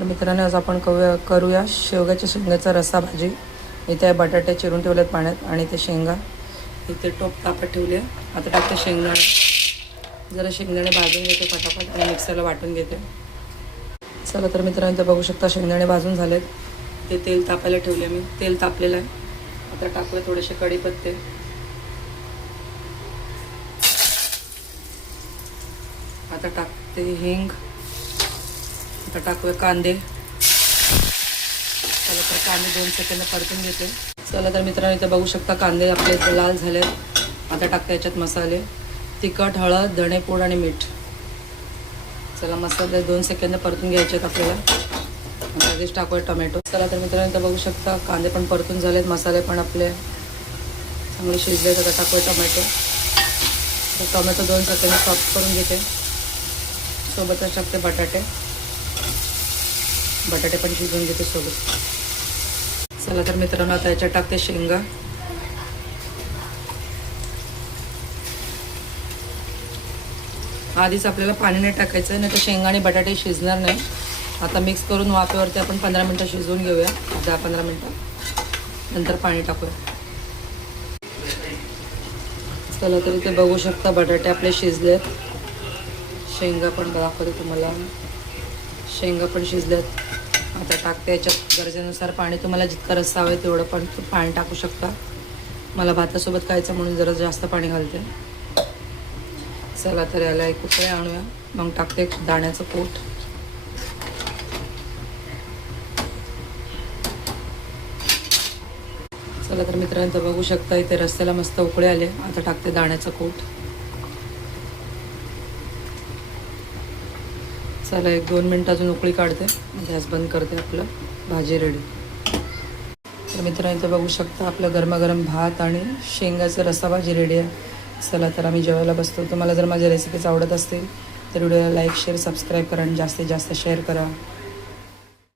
तर मित्रांनो आज आपण करूया शेवग्याच्या शेंगाचा रस्सा भाजी. इथे बटाटे चिरून ठेवलेत पाण्यात आणि ते शेंगा इथे टोप तापत ठेवले. आता टाकते शेंगदाणे. जरा शेंगदाणे भाजून घेते फटाफट आणि मिक्सरला वाटून घेते. चला तर मित्रांनो इथे बघू शकता शेंगदाणे भाजून झालेत. ते तेल तापायला ठेवले मी. तेल तापलेलं आहे. आता टाकूया थोडेसे कढीपत्ते. आता टाकते हिंग. आता टाकूया कांदे. चला तर कांदे 2 सेकंद परतून घेते. चला तर मित्रांनो इथे बघू शकता कांदे आपले लाल झाले. आता टाकते याच्यात मसाले. तिखट, हळद, धणेपूड आणि मीठ. चला मसाले 2 सेकंद परतून घ्यायचे आहेत आपल्याला. लगेच टाकूया टोमॅटो. चला तर मित्रांनो इथे बघू शकता कांदे पण परतून झालेत. मसाले पण आपले चांगले शिजले. आता टाकूया टोमॅटो. टोमॅटो 2 सेकंद सॉफ्ट करून घेते. सोबतच टाकते बटाटे. बटाटे पण शिजवून घेते सोबत. चला तर मित्रांनो आता याच्यात टाकते शेंगा. आधीच आपल्याला पाणी नाही टाकायचं आहे, नाही तर शेंगा आणि बटाटे शिजणार नाही. आता मिक्स करून वाफेवरती आपण 15 मिनटं शिजवून घेऊया. 10-15 मिनटं नंतर पाणी टाकूया. चला तर इथे बघू शकता बटाटे आपले शिजलेत. शेंगा पण दाखवते तुम्हाला. शेंगा पण शिजल्यात. आता टाकते याच्यात गरजेनुसार पाणी. तुम्हाला जितका रस्सा हवा आहे तेवढं पण पाणी टाकू शकता. मला भातासोबत खायचं म्हणून जरा जास्त पाणी घालते. चला तर याला एक उकळी आणूया. मग टाकते दाण्याचं पोट. चला तर मित्रांनो बघू शकता इथे रस्स्याला मस्त उकळे आले. आता टाकते दाण्याचं पोट. चला 1-2 मिनटं अजून उकळी काढते. गॅस बंद करते. आपलं भाजी रेडी. तर मित्रांनो इथं बघू शकता आपलं गरमागरम भात आणि शेंगाचं रस्सा भाजी रेडी आहे. चला तर आम्ही जेवायला बसतो. तुम्हाला जर माझ्या रेसिपीज आवडत असतील तर व्हिडिओला लाईक, शेअर, सबस्क्राईब करा आणि जास्तीत जास्त शेअर करा.